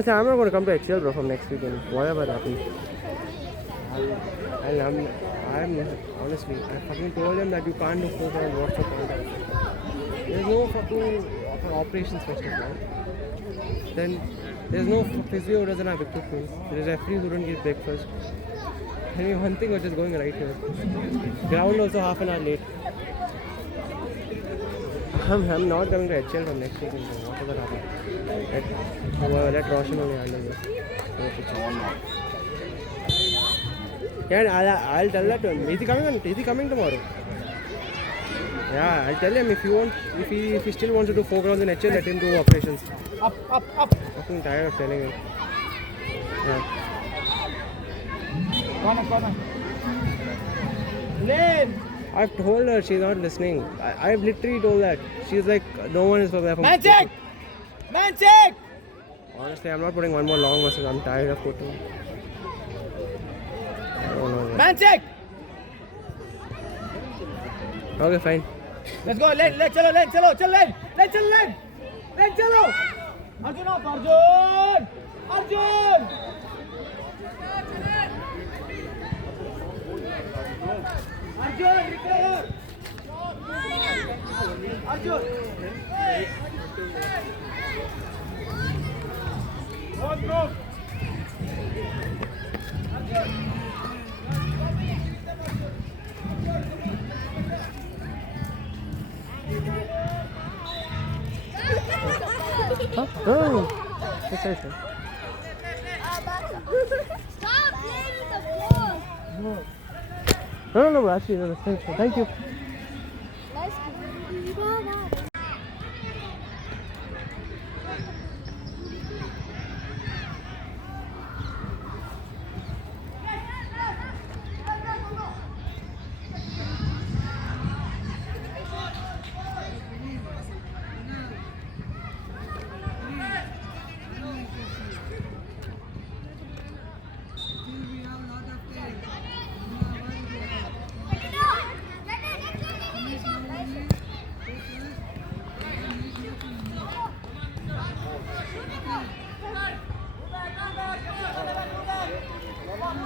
Honestly, I'm not going to come to HCL, bro, from next weekend. Whatever happens. I'm honestly, I fucking told them that you can't do 4 rounds. What's the point? There's no fucking operations specialist, man. Then there's no physio who doesn't have equipment. There's referees who don't get breakfast. I mean, one thing was just going right here. Ground also half an hour late. I'm not coming to HCL from next weekend. Whatever happens. Let Roshan only handle this. Yeah, I'll tell that to him. Is he coming tomorrow? Yeah, I'll tell him if he still wants to do 4 rounds in HL, let him do operations. Up. Fucking tired of telling him. Yeah. Corner. Lane. I've told her, she's not listening. I've literally told that. She's like, no one is there for Man check. Honestly, I'm not putting one more long muscle. I'm tired of putting. I don't know. Man check. Okay, fine. Let's go. Lane. Chalo. Arjun up. Arjun. Recover. Arjun. One move. Huh? Oh. That's right, sir. Stop playing with the ball. No, actually, no, thank you. Let's go.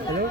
Hello?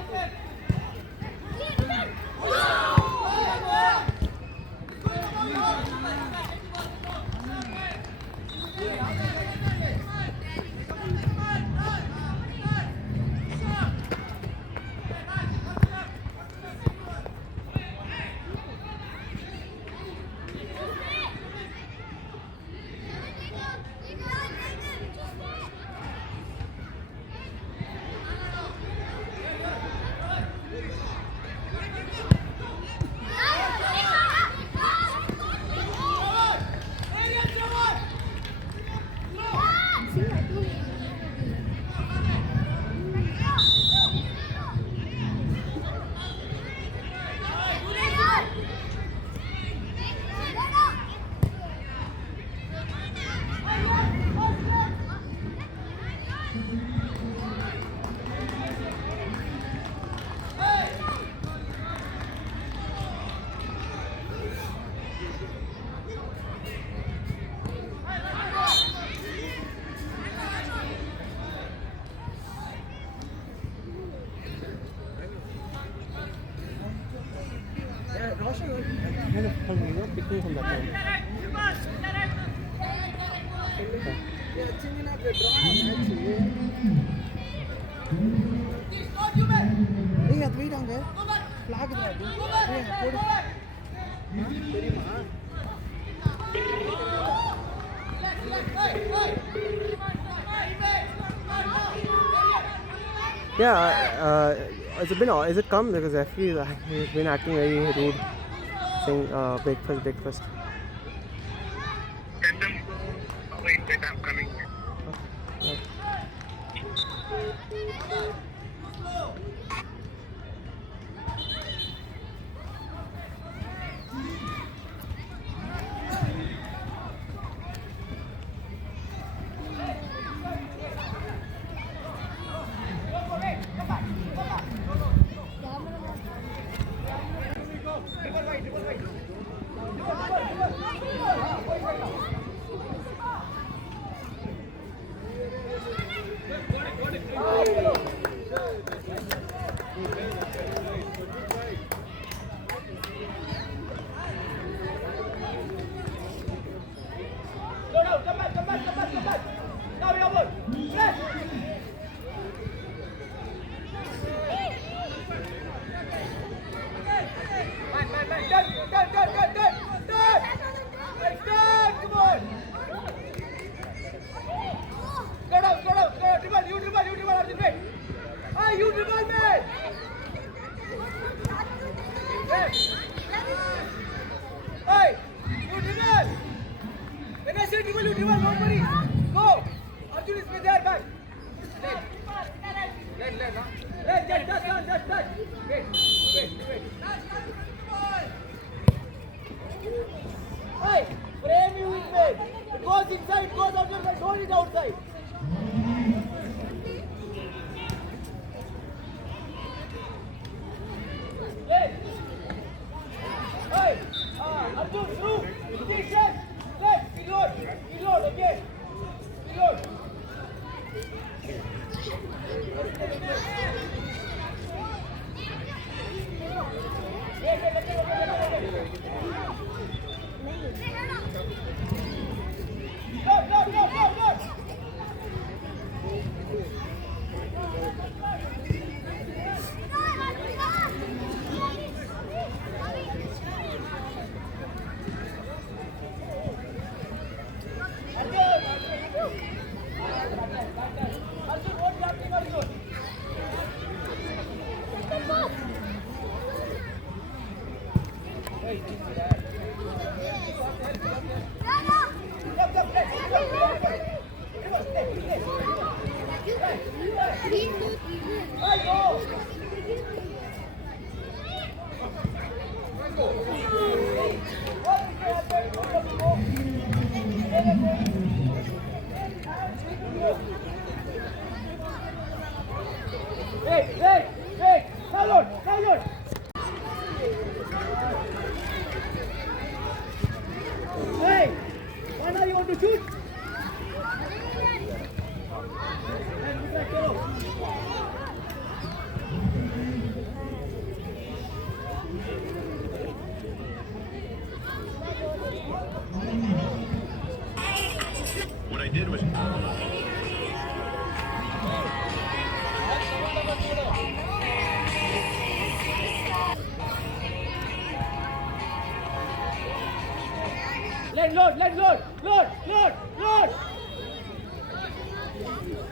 Roshan, kind of picking from that time. Yeah, is it come? Because he's been acting very rude, saying breakfast. Tell them to wait that I'm coming. Okay. Dribble, don't worry. Go. Arjun is there, back. Let, huh? Just touch. Wait. Hey, frame you in there. It goes inside, goes out your side, don't it outside. Hey, Arjun, through. Position. Left, reload, okay. Reload. Go. Arjun, what's happening, Arjun? Wait, Salud. Hey, why now you want to shoot? What I did was. Let load.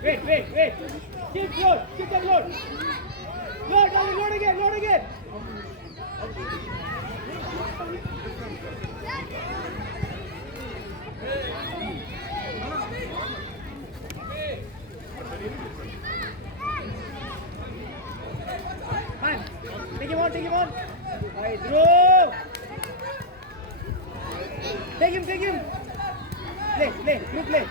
Wait. Keep that load. Load again. Man, take him on. Right, throw. Take him. Play.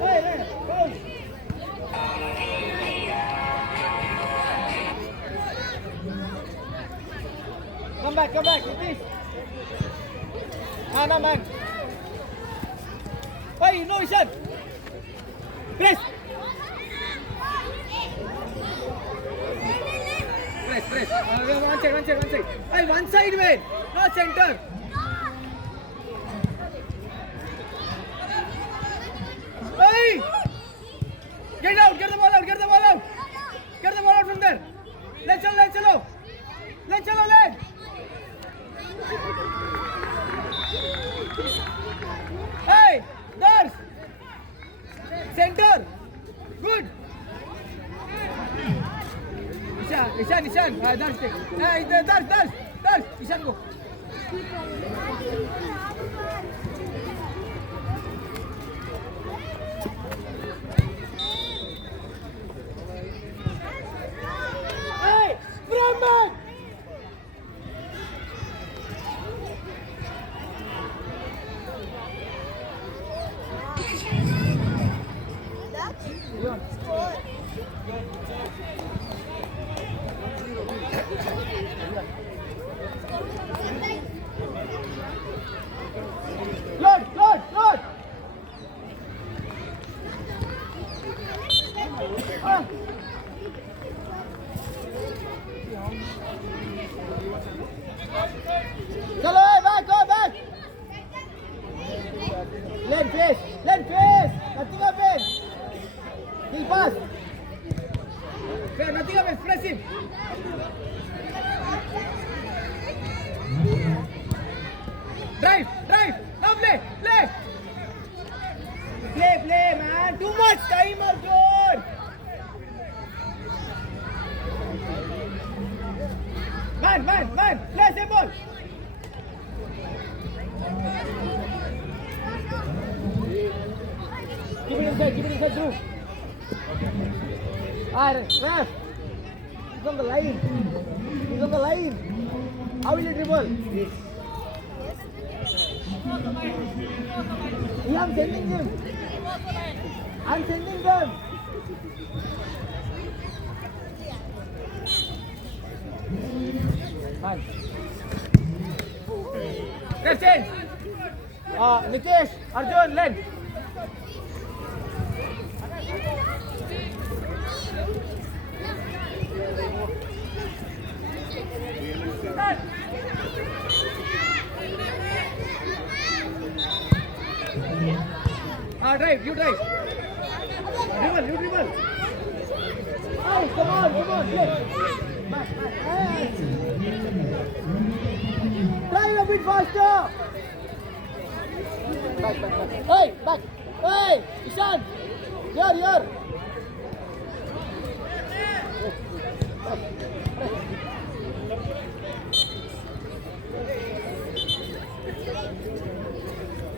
Hey, go. Come back, please. No, man. Hey, no, Ishan. Press. One side. Hey, one side, man. Not center. Hey! Get out, get the ball out. Get the ball out from there. Let's chalo. Hey, Dars. Center. Good. Ishan. Dars take. Hey, Dars. Ishan go. Hey, Brahman. Lord. Chalo, go back. Lane face. Nothing happen. He pass. Fair, nothing of expressive. Drive. Now play. Play, man. Too much time, Arjun. Man. Play same ball. Keep it inside, through. Ref. He's on the line. How will he dribble? Yeah, I'm sending them. Fine. Left change. Nikesh, Arjun, length. Drive, you drive. Dribble. Oh, come on, play. Drive a bit faster. Back. Hey, Ishan. Here.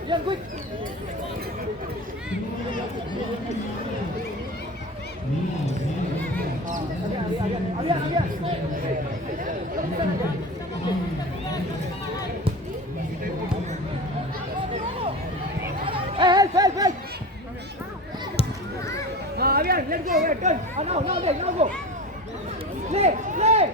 Yeah, good. Hey, help. Again, let go, turn. Now go. Play. Wait.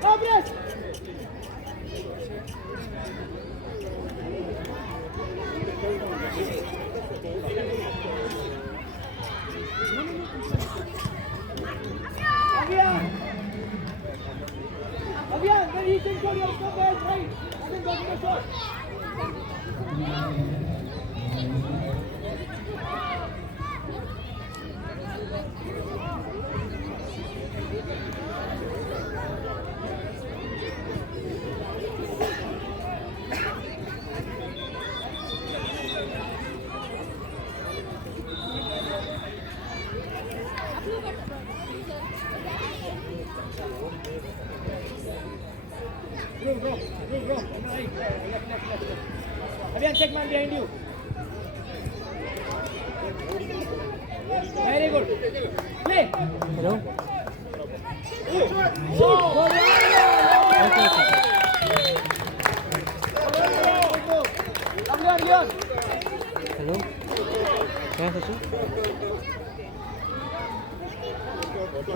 Progress. Avian, when he can go your cover, right? And then go to the shot. Go. Left. Avian, check man behind you. Very good. Play. Hello? Hello? Yeah, Sachin?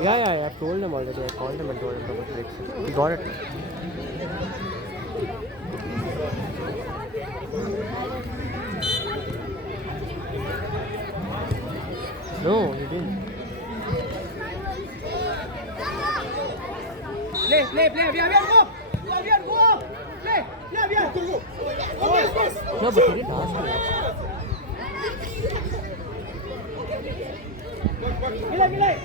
Yeah, I've told him already. I called him and told him about breaks. He got it. No, he didn't. Play. Avian, go. Play. Avian, go. No, but he didn't ask me. Milay.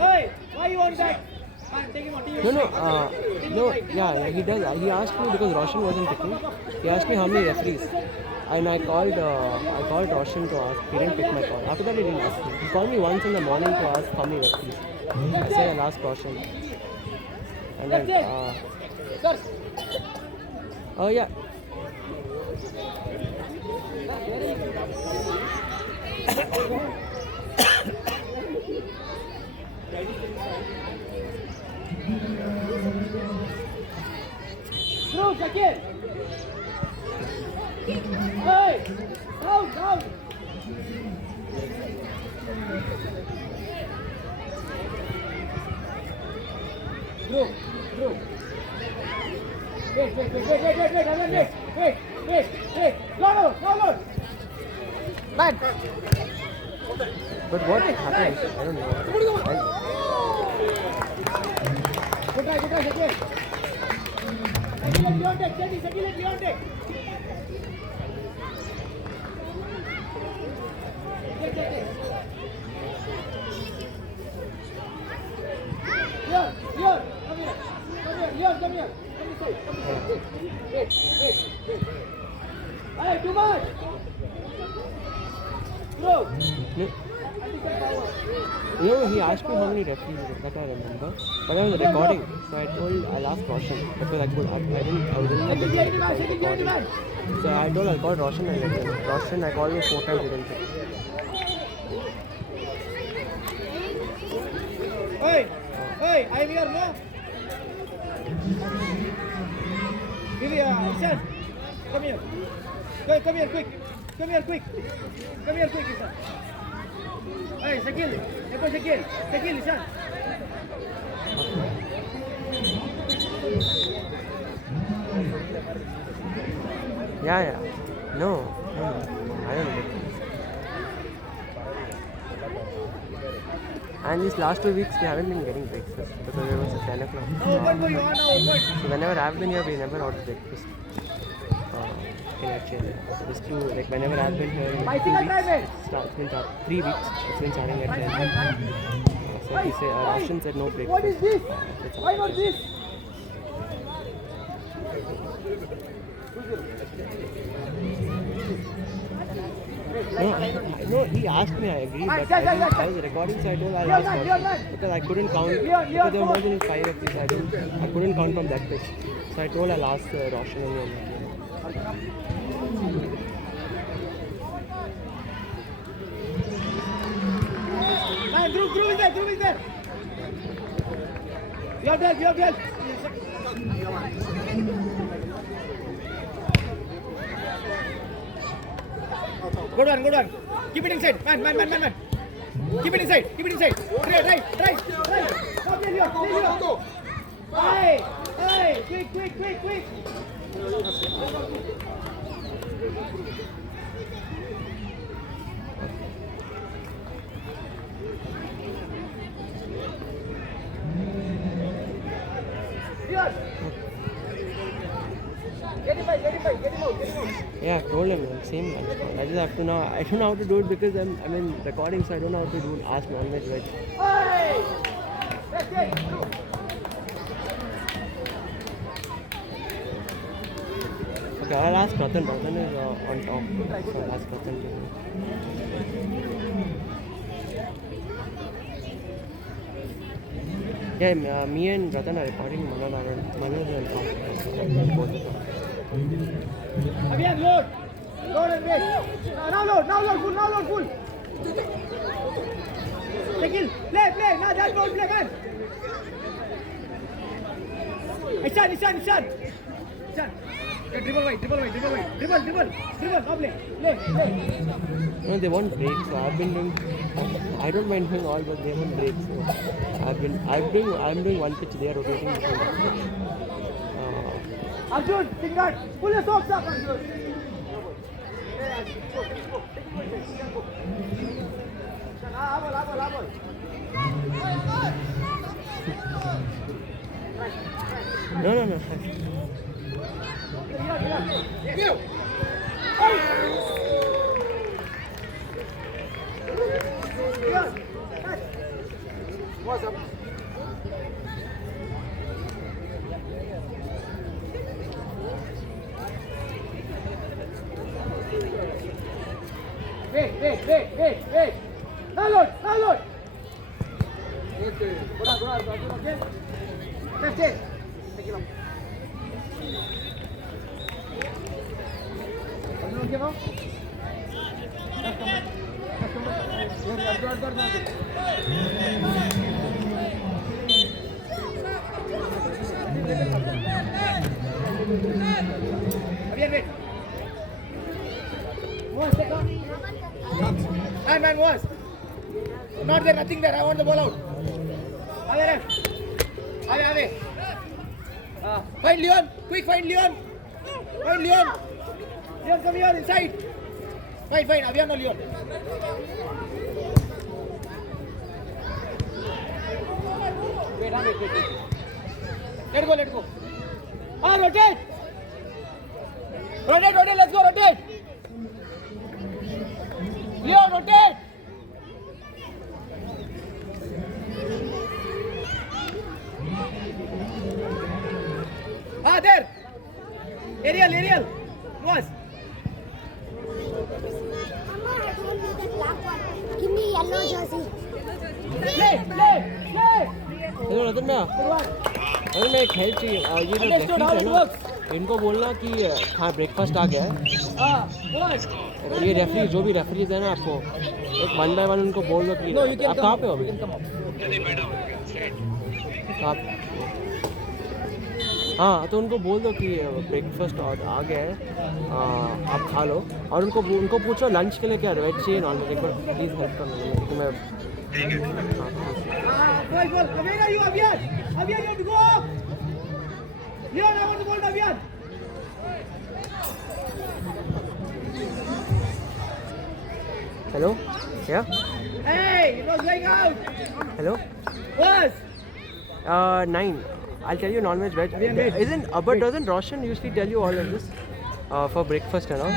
Hey, why you on that? Man, take him on TV. No, yeah, he does. He asked me because Roshan wasn't picking. He asked me how many referees. And I called Roshan to ask. He didn't pick my call. After that, he didn't ask me. He called me once in the morning to ask how many referees. I said I'll ask Roshan. And then, oh yeah. Through, Shakir. Hey, down. Through. No. Man. But what happens? I don't know. Good try, Shakil. Settle it beyond it, settle it beyond it. Here, come here. Come this side. Hey, too much. Bro. He asked me how many referees that I remember. But I was recording, so I'll ask Roshan because I wasn't able to recording. So I told I'll call Roshan and let him. Roshan, I called him 4 times, he didn't pick. Hey, I'm here, no? Ishan, come here. Come here, quick. Ishan. Hey, Shakil, Ishan. Yeah. No. I don't know. And these last 2 weeks we haven't been getting breakfast because it was at 10 o'clock. So whenever I've been here, we never ordered breakfast. In actually, just to whenever I've been here, in 2 weeks, 3 weeks, it's been starting at 10. So he said, Roshan said no breakfast. What is this? Why not this? No, he asked me, I agreed, but I was recording, so I told I'll ask Roshan because I couldn't count, because there were more than 5 of these, I couldn't count from that pitch. So I told I'll ask Roshan again. Man, Dhruv is there. You have help. Good one. Keep it inside. Man. Keep it inside. Right. Stop here. Hey, quick. Get him out. Yeah, I told him, same lunch. I just have to now, I don't know how to do it because I'm in recording, so I don't know how to do ask non-veg, veg. Hey! Let's get through. Okay, I'll ask Ratan. Ratan is on top, so I'll ask Ratan to. Yeah, me and Ratan are recording. Manoj is on top. Both of them. Abhiyan, load and race. Now load full. Shakil, play. Now that ball, play, man. Ishan. Dribble wide. Now play. No, they want breaks, so I've been doing. I don't mind doing all, but they want breaks. So I'm doing one pitch. They are rotating between. Arjun, Singhat, pull your socks up, Arjun. No. What's up? Wait. Now load. Go down, okay? Left it. Take it up. Okay now? Wait. One second. Man was. Not there, nothing there. I want the ball out. Ave. Find Leon. quick, find Leon. Find Leon. Leon, come here, inside. Fine, Avian or Leon. Wait. Let go. Rotate, let's go, rotate. Leon, rotate. There. Ariel. Was. Mama, I don't need that black one. Give me yellow jersey. Play. Hello Ratan भैया, अरे मैं एक help चाहिए। ये जो referees है ना, इनको बोलना कि हाँ ब्रेकफास्ट आ गया है। और ये रेफरी जो भी रेफरीज है ना, आपको एक 1 by 1 उनको बोल दो कि आप कहाँ पे हो अभी? आप हाँ, तो उनको बोल दो कि ब्रेकफास्ट आ गया है, आप खा लो। और उनको पूछो लंच के लिए क्या वेज चाहिए नॉन वेज, एक बार प्लीज़ हेल्प करना तो मैं। हेलो क्या? Hey, it was going out. Hello Was. 9. I'll tell you non-veg, veg. But doesn't Roshan usually tell you all of this for breakfast and all?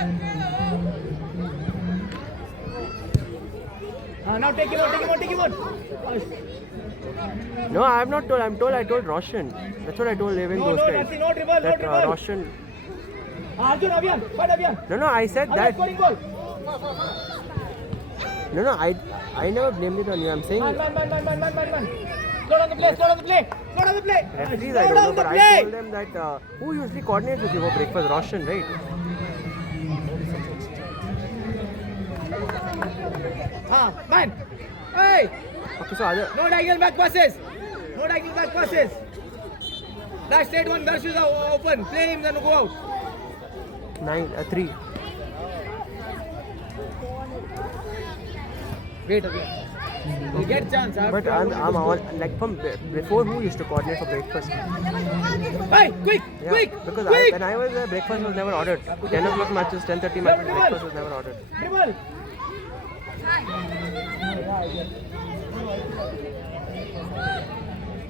Now take him out. No, I have not told. I told Roshan. That's what I told Levin those guys. Nothing, no dribble. Roshan. Arjun, Avian, fight Avian. No, I said Avian that. scoring goal. No, I never blamed it on you. I'm saying Man. Slow down the play. referees. I don't know, but I told them that who usually coordinates with you for breakfast? Roshan, right? Man. Hey. Okay, so other. No diagonal back passes. That straight one, Darsh is open. Play him, then go out. 3. Wait, Avian. You'll get chance. But I'm all, like from before, who used to coordinate for breakfast? Hey, quick. Because when I was there, breakfast was never ordered. 10 o'clock matches, 10:30 matches, breakfast was never ordered. Dribble.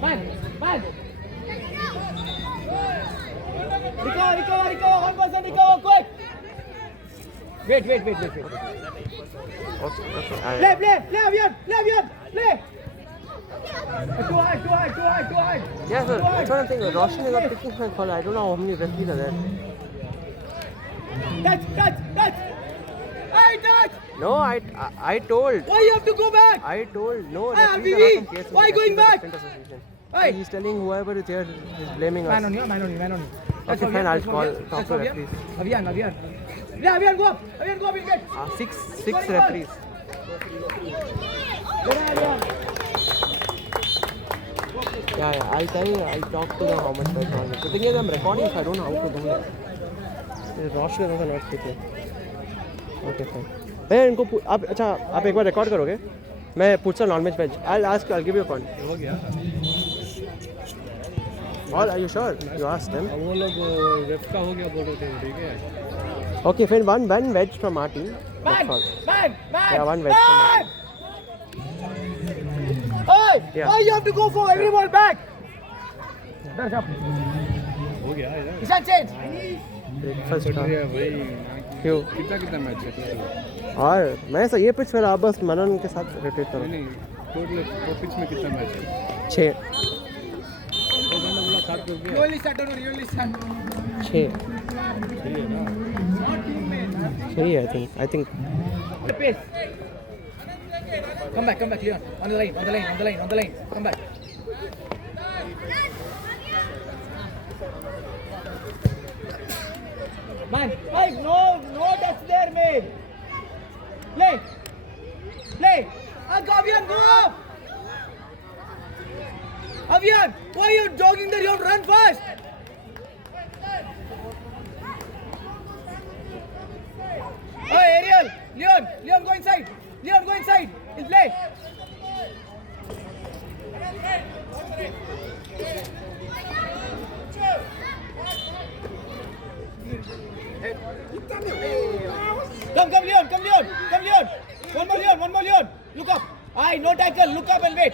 Man. Recover. 1% recover, quick. Wait. Okay. Play, Avian. Play. Too hard. Yeah, so that's what I'm saying. Roshan is not picking my call. I don't know how many referees are there. Touch. Hey, touch. No, I told. Why you have to go back? I told no. Hey, referees are Vivi, not from KSL, why referees going are back? different association. Hey. He's telling whoever is here is blaming us. Man only. Okay, fine. I'll talk to referees. Avian. Yeah, Avian, go up. We'll get. 6 referees. Yeah. I'll talk to them how much they're charging. The thing is, I'm recording, so I don't know how to do it. Roshan is also not picking. Okay, fine. भैया इनको आप एक बार record करोगे? मैं पूछता non veg veg. I'll give you a call. हो गया All, are you sure? You asked them. अब वो लोग रेफ का हो गया बोल रहे थे, ठीक है? Okay, fine. One veg from our team. That's all. Man. Yeah, one veg from our team. Hey, Yeah. why you have to go for every ball back? हो गया यार. Ishan change. Breakfast कट का. रहा है भाई. क्यों? कितना match है टोटल? और मैं ये पिच फिर आप बस मनन के साथ रिपीट करो. नहीं टोटल पिच में कितना मैच है? 6. तो मैंने बोला 7 हो You गया. only start. 6. सही है ना? सही है I think. The pace. Come back, Leon. On the line. Come back. Man, Mike, no touch there, mate. Play. Avian, go up. Avian, why are you jogging there? You have to run fast. Hey, Ariel, Leon, go inside. He'll play. Come, Leon. One more, Leon. Look up. Aye, no tackle. Look up and wait.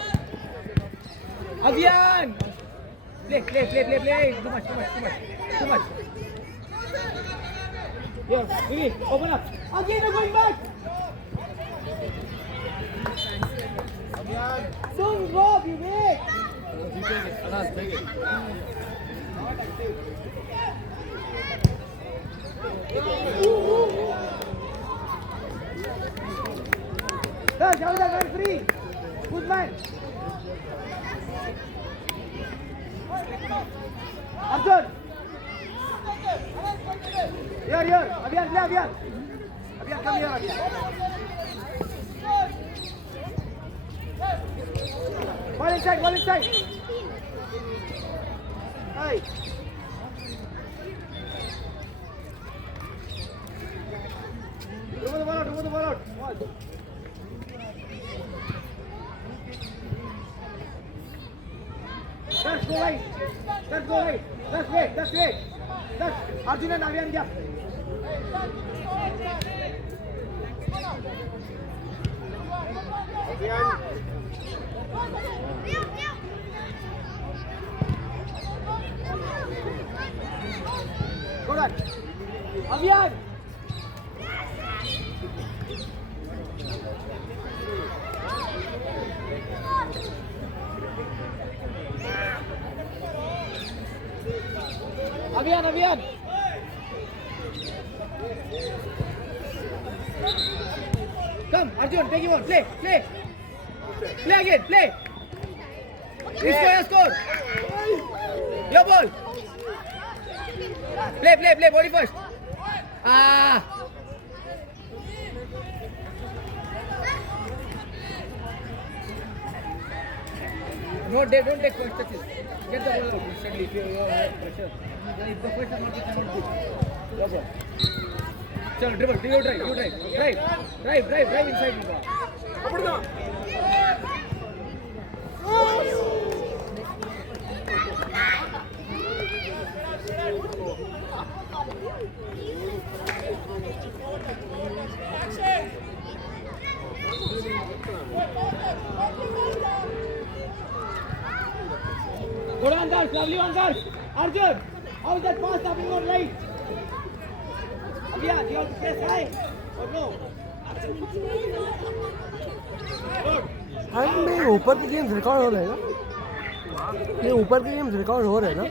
Avian. Play. Too much. Here, Vivi, open up. Again, you're going back. Don't go, Vivek. You take it. Anas, take it. Javed, run free. Good man. Arjun. Here. Abhiyan, Abhiyan, come here, Abhiyan. Ball inside. Hey. Remove the ball out. Let's go right. That's wait. That's Arjun and Avian gap. Go back. Avian. Avian. Come, Arjun, take him on. Play again. Score. Your ball. Play, body first. No, don't take first touches. Get the ball out instantly if you have pressure. If the first is not the time to go. Your ball. Chalo, dribble. You drive inside. Open the. Good on guys, lovely on guys. Arjun, how is that pass happening on right? Abhiyan, you have to press high or no? अरे मेरे ऊपर के games record हो रहे हैं ना? ये ऊपर के गेम्स रिकॉर्ड हो रहे हैं ना?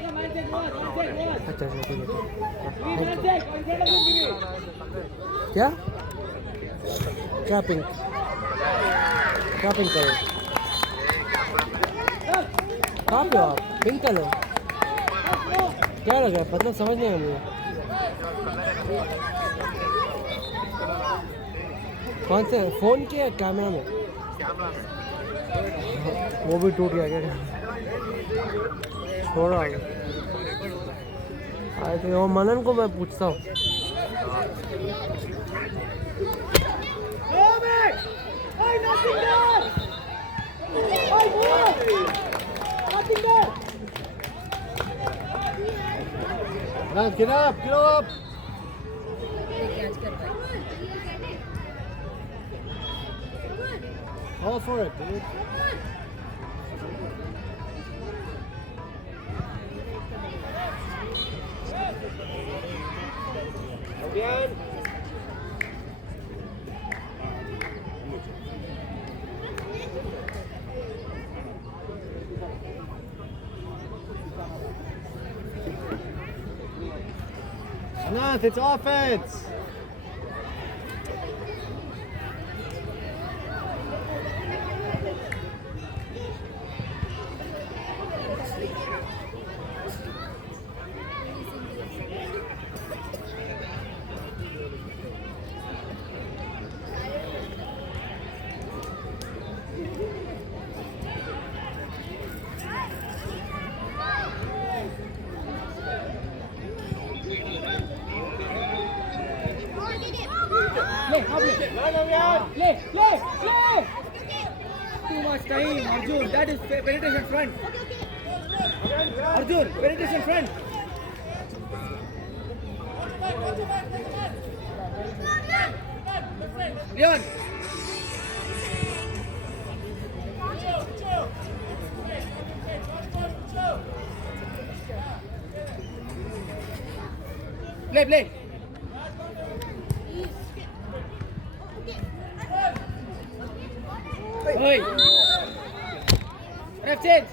अच्छा ठीक है। क्या पिंक कलर? कहाँ पे हो आप? पिंक कलर क्या लग रहा है? मतलब समझ नहीं आ मुझे। कौन से फोन के कैमरा में? वो भी टूट गया क्या? छोड़ा तो वो मनन को मैं पूछता हूँ। Get up! All for it, dude. Again. Anath, it's offense. Play! Too much time, Arjun. That is penetration front. Arjun, penetration front. Leon. Play. Oi. Ref change.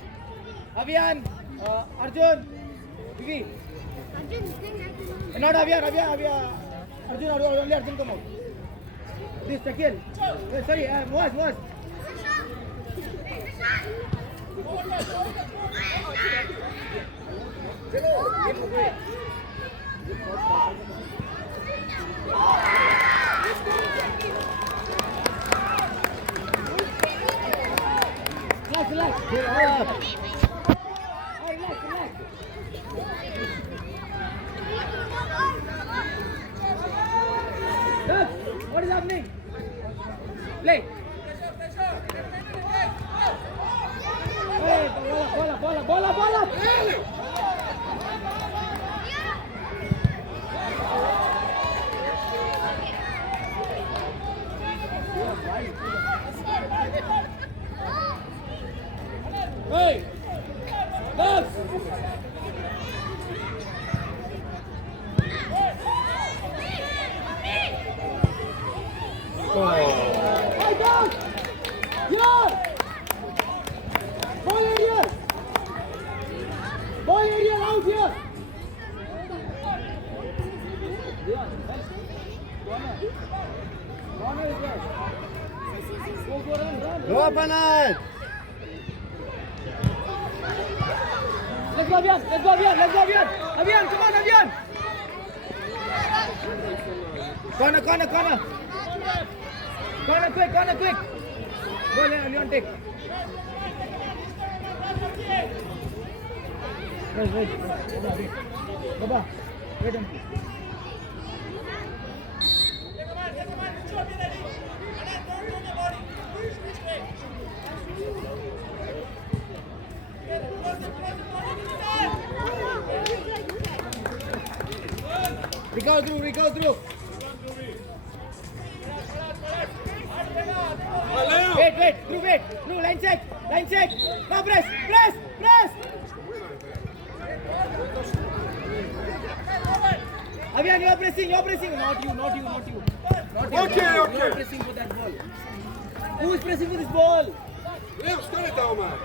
Avian, Arjun, Vivi. Not Avian. Arjun, only Arjun come out. This Shakil. Sorry, Muaz. Relax. Relax. Look, what is happening? Play. Hey, bola. Hey, look. Hey, dog! Here! Ball area out here! Corner is there. Go, run. Go up, Anand! Let's go, Avian! Avian, come on, Avian! Corner. Corner quick! Go, Leon, take. Wait. Baba, wait a minute. We go through. Wait. Through, line check. Now press. Avian, you're pressing. Not you. Okay. You're pressing for that ball. Who is pressing for this ball? Leo, stoi tamo, man.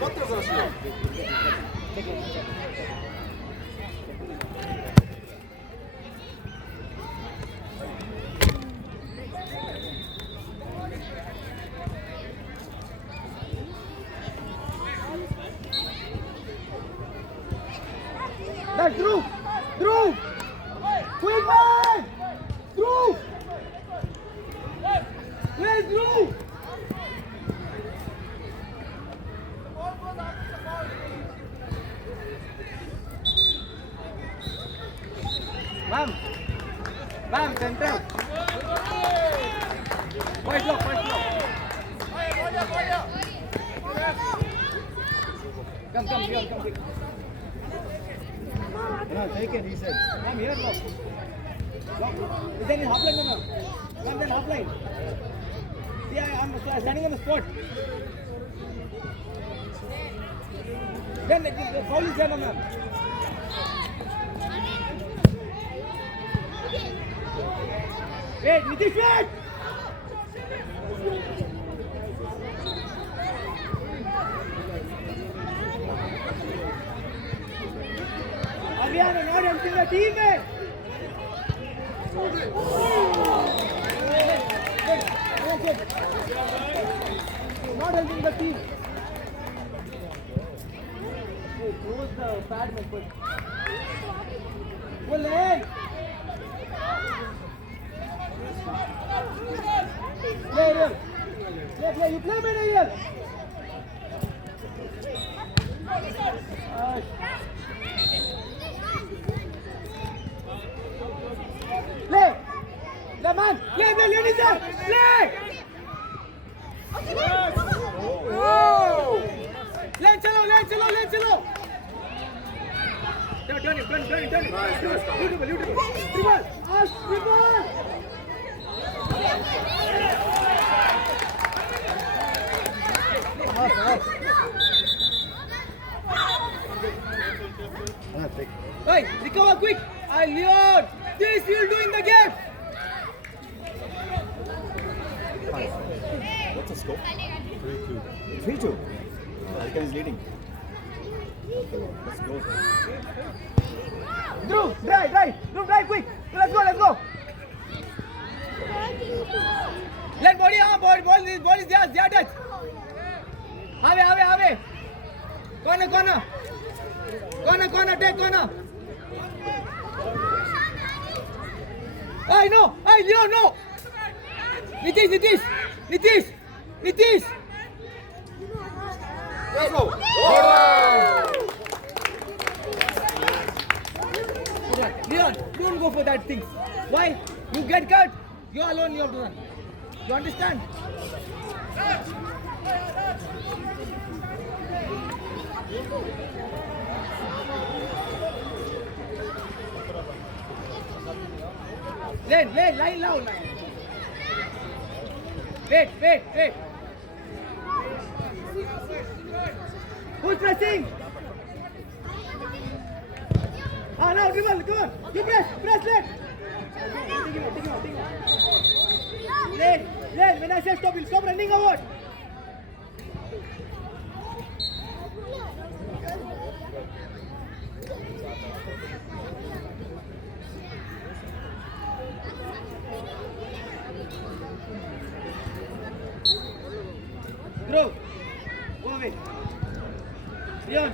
What does that show? That's Dhruv! Quick man! Dhruv! Where's Dhruv? Bam, center. White block. Come, Leon, come quick. No, take it, he said. Come here, block. Is there any half line now? Come then half line. See, I'm standing on the spot. Then the foul is there, ma'am. Wait, Nitish, wait! Avian, not helping the teammate! Not helping the team. Hey, close the pad, my foot. Pull in! Play here. Play. You play better here. Play. The man. Play. Leonisha. Play. Let chalo. Turn it. Beautiful. Dribble. this you will do in the game. What's the score? 3-2. 3-2. Harika is leading. Let's go. Dhruv, drive quick. Let's go. Let body, ball is there, touch. Ave. Corner. Take corner. No, Leon, no. Nitish. Let's go. Leon, don't go for that thing. Why? You get cut, you alone you have to run. You understand? Line loud. Wait. Who's pressing? Now dribble, come on. You press left. Take him out. Lane, when I say stop, you'll stop running or what? Dhruv, go away. Leon.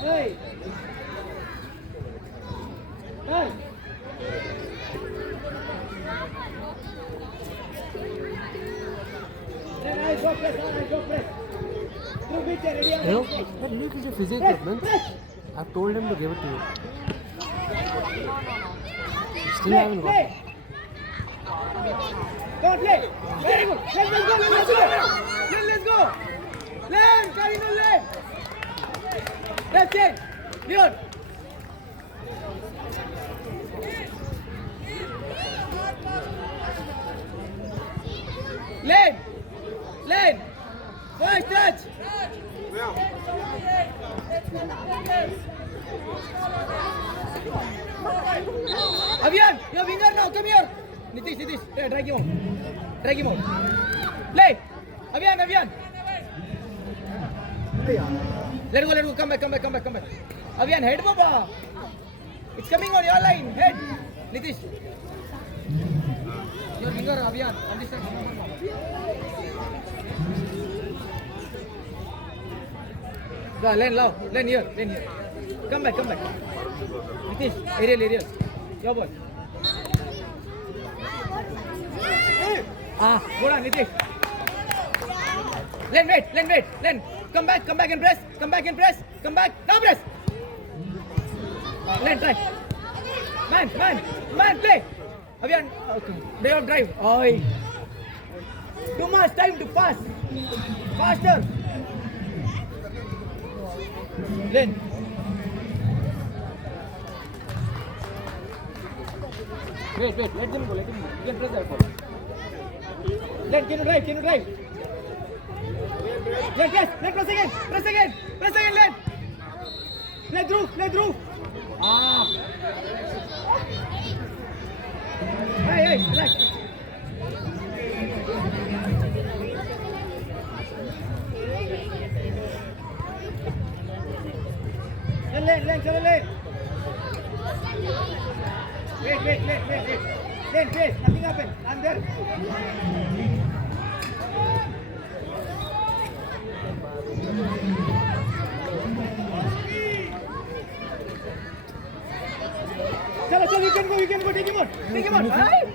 Hey! You know, that new piece of physics equipment, I've told him to give it to you. You still haven't got it. Don't play! Very good! Let's go! Lane! Karino lane! That's it! Leon! Lane! First touch! Avian, you're winger now, come here! Nitish, drag him out. Play! Avian! Let go, come back. Avian, head, Baba! It's coming on your line, head! Nitish! Your winger, Avian, understand? Go, lane here. Come back. Nitish, aerial. Your boy. Go on, Nitish. Lane. Come back and press. Come back. Now press. Lane, try. Man, play. Avian, okay. They have drive. Oi. Too much time to pass. Faster. Lane. Wait, let them go. You can press that ball. Lane, can you drive? Lane, press again, Lane. Let Dhruv. Hey, relax. lane, chalo lane. Wait. Lane, face, nothing happened. I'm there. Chalo, you can go, take him out. Right?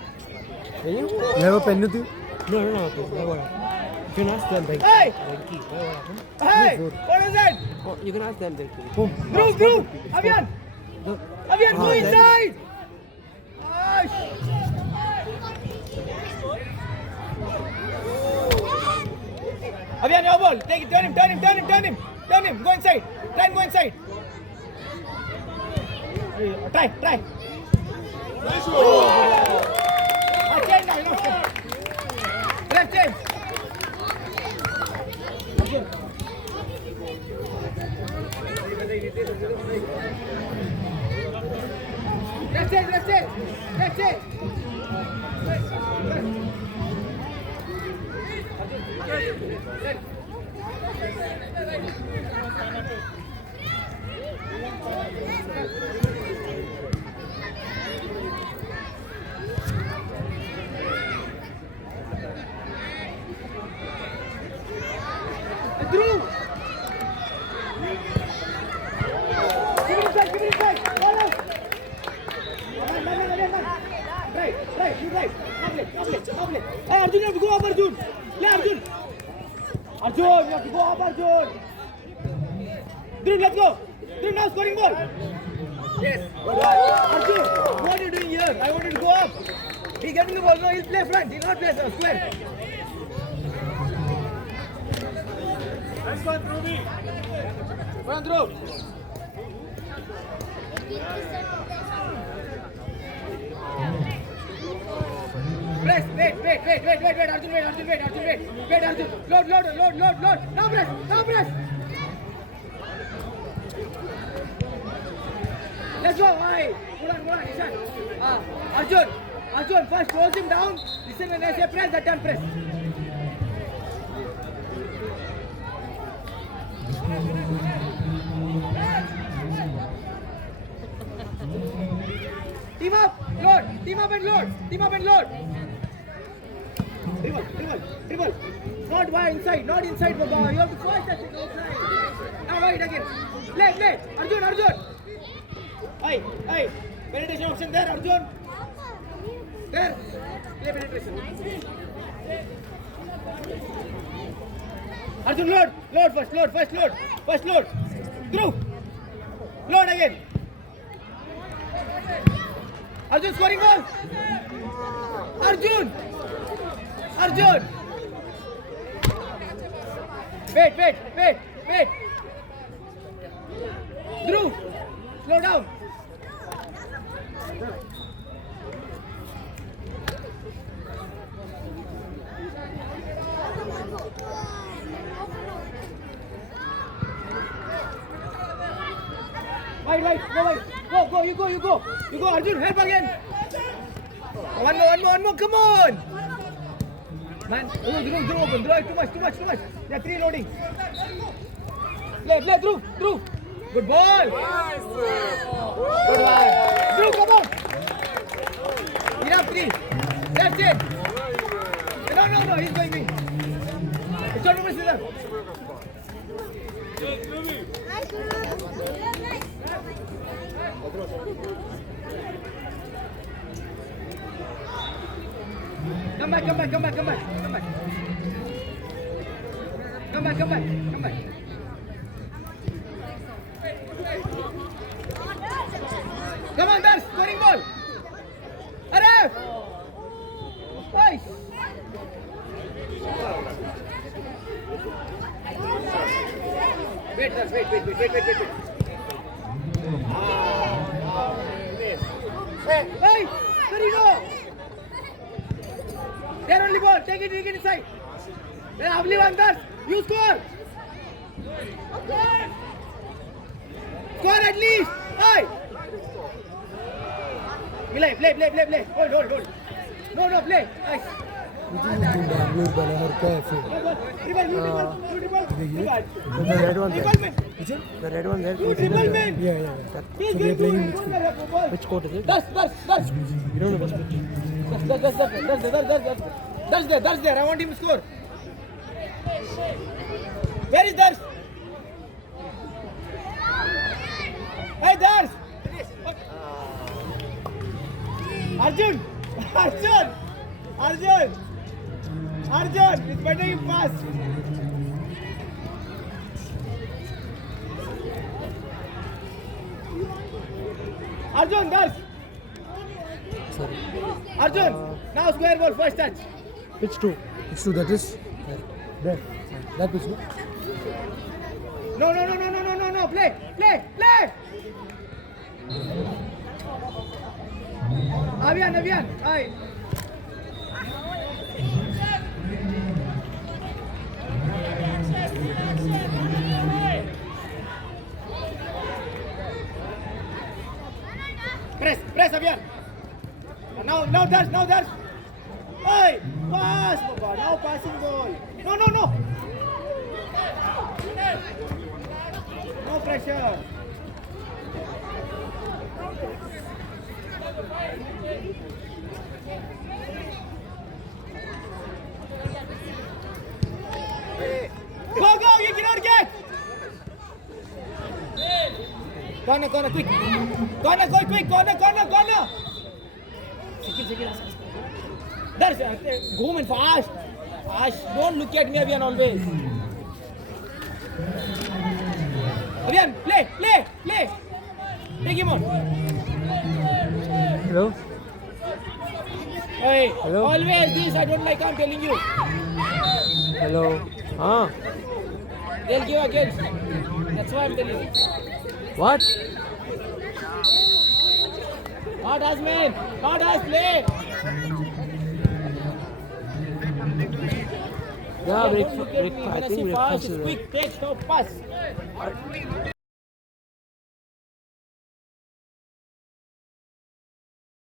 You have a pen with you? No, what happened? You can ask them, like, Hey! Venki, what happened? Hey, what is that? Oh, you can ask them, Venki. Dhruv, Avian, Look. go inside. Avian, your ball. Take it, turn him. Go inside. Try and go inside. Try. Change now, Left change. Left change. Dhruv! Give it inside! Follow! Man. Right, you right. Complete. Hey, Arjun, you have to go up, Arjun! Yeah, Arjun, you have to go up, Arjun! Dhruv, let's go! Dhruv, now scoring ball! Yes! Arjun, what are you doing here? I wanted to go up! He's getting the ball, no, he'll play front, he'll not play square. Nice one, Ruby. Go on, Dhruv. Press, wait, Arjun, wait, Arjun. Load. Now press. Let's go, aye. Go on, Ishan. Arjun, first close him down. Listen when I say press, that time press. Team up and load. Dribble. Not inside, Baba. You have to force that thing outside. Now wait again. Play. Arjun. Hey. Penetration option there, Arjun. There. Play penetration. Arjun, load first. Dhruv. Load again. Arjun scoring goal. Arjun. Wait. Dhruv, slow down. Wide. Go. You go, Arjun, help again. One more, come on. Man, Dhruv, open. Dhruv, too much. There are 3 loading. Play, Dhruv. Good ball. Good one. Dhruv, come on. Enough 3. That's it. No, he's going me. It's not over, Siddhar. Come back. Come on, Dars, scoring ball. Arif. Nice. Wait. Hey, Karino. There only ball. Take it inside. Then Avli Vandars, you score. Score at least. Hey. Play. Hold. No, play. Nice. बना हर cafe The red one there. The red one there. yeah. So we are playing Which court is it? That's You don't know which court. that's there. I want him to score. Where is Dars? Hey Dars! Arjun! It's better you pass. Arjun, Dars! Sorry. Arjun! Now square ball, first touch. Which two? Which two that is? There. That pitch, no? No. Play. Avian. Aye. Press, Avian. Now Dars. Hey, pass, Baba. Now passing ball. No. No pressure. Go, you cannot get. Corner, quick. Corner. Second. There's go man fast. Don't look at me, Avian, always. Avian, play. Take him on. Hello? Hey, Hello? always this. I don't like. I'm telling you. Hello? Ah. They'll give against. That's why I'm telling you. What? Not as man. Not as play. Yeah, Don't look at me. I When I think say fast, breakfast is quick, take, stop, pass.